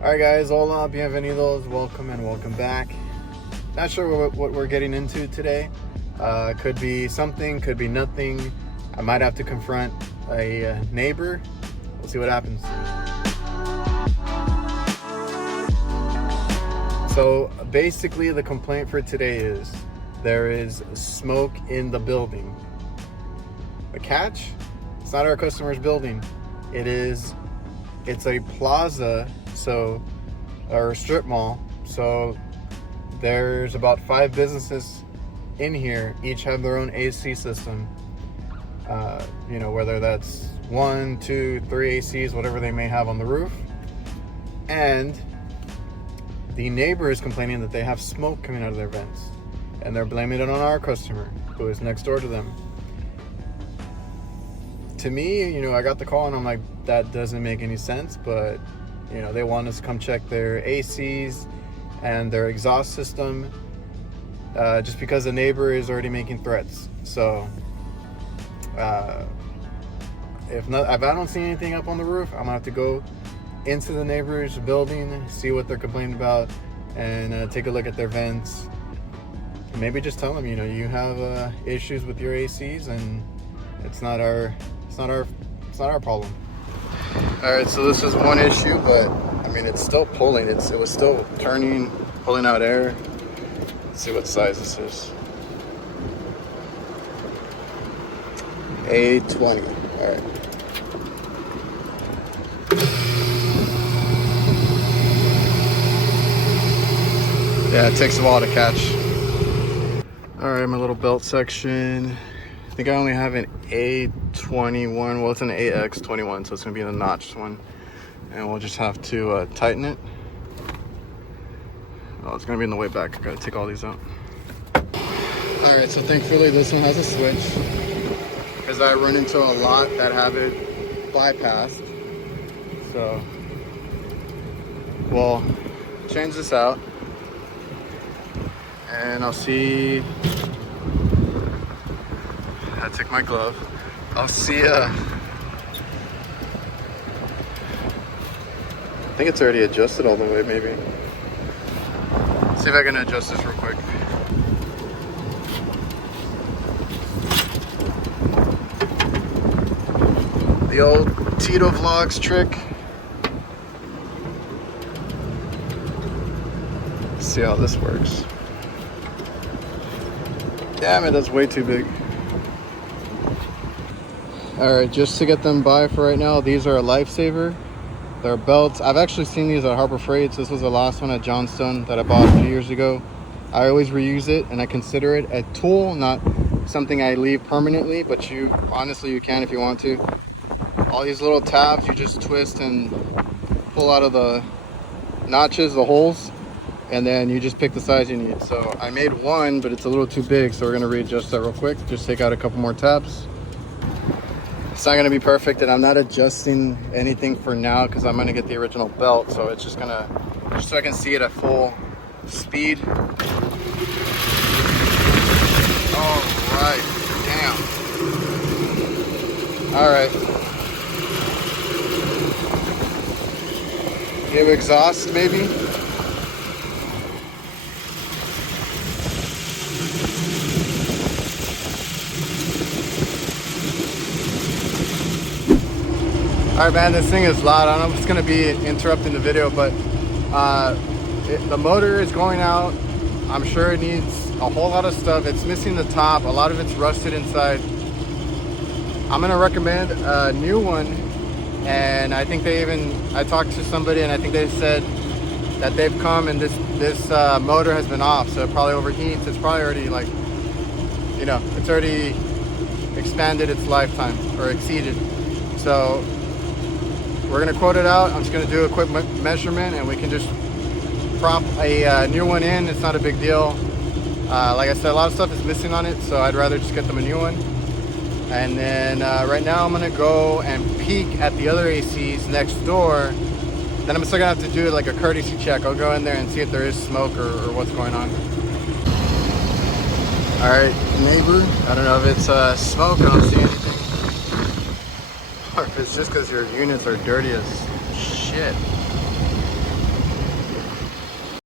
Alright guys, hola, bienvenidos, welcome and welcome back. Not sure what we're getting into today. Could be something, could be nothing. I might have to confront a neighbor. We'll see what happens. So basically the complaint for today is there is smoke in the building. The catch? It's not our customer's building. It's a plaza, or a strip mall. So there's about 5 businesses in here, each have their own AC system. Whether that's 1, 2, 3 ACs, whatever they may have on the roof. And the neighbor is complaining that they have smoke coming out of their vents, and they're blaming it on our customer who is next door to them. To me, I got the call and I'm like, that doesn't make any sense, but they want us to come check their ACs and their exhaust system, just because the neighbor is already making threats. So if I don't see anything up on the roof, I'm gonna have to go into the neighbor's building, see what they're complaining about, and take a look at their vents. Maybe just tell them, you have issues with your ACs, and it's not our problem. All right, so this is one issue, but I mean, it's still pulling. It was still turning, pulling out air. Let's see what size this is. A20. All right. Yeah, it takes a while to catch. All right, my little belt section. I think I only have an A21. Well, it's an AX21, so it's gonna be the notched one. And we'll just have to tighten it. Oh, it's gonna be in the way back. I gotta take all these out. All right, so thankfully this one has a switch, because I run into a lot that have it bypassed. So we'll change this out, and I'll see. I take my glove. I'll see. I think it's already adjusted all the way, maybe. See if I can adjust this real quick. The old Tito Vlogs trick. Let's see how this works. Damn it, that's way too big. All right, just to get them by for right now, these are a lifesaver. They're belts. I've actually seen these at Harbor Freight. This was the last one at Johnstone that I bought a few years ago. I always reuse it, and I consider it a tool, not something I leave permanently, but honestly you can if you want to. All these little tabs you just twist and pull out of the notches, the holes, and then you just pick the size you need. So I made one, but it's a little too big, so we're gonna readjust that real quick. Just take out a couple more tabs. It's not gonna be perfect, and I'm not adjusting anything for now because I'm gonna get the original belt, so it's just so I can see it at full speed. All right, damn. All right. Give exhaust, maybe. All right, man, this thing is loud. I don't know if it's gonna be interrupting the video, but the motor is going out. I'm sure it needs a whole lot of stuff. It's missing the top. A lot of it's rusted inside. I'm gonna recommend a new one. And I think I talked to somebody, and I think they said that they've come and this motor has been off, so it probably overheats. It's probably already it's already expanded its lifetime, or exceeded. So we're gonna quote it out. I'm just gonna do a quick measurement, and we can just prop a new one in. It's not a big deal. Like I said, a lot of stuff is missing on it, so I'd rather just get them a new one. And then right now I'm gonna go and peek at the other ACs next door. Then I'm still gonna have to do like a courtesy check. I'll go in there and see if there is smoke or what's going on. All right, neighbor, I don't know if it's smoke, I don't see anything. Or if it's just because your units are dirty as shit.